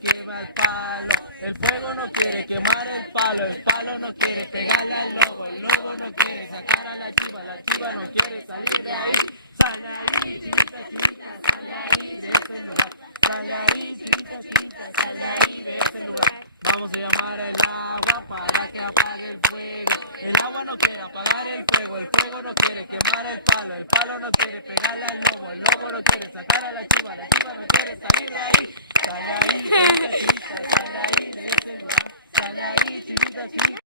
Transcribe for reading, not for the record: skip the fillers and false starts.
que quema el palo, el fuego no quiere quemar el palo no quiere pegarle al lobo, el lobo no quiere sacar a la chiva no quiere salir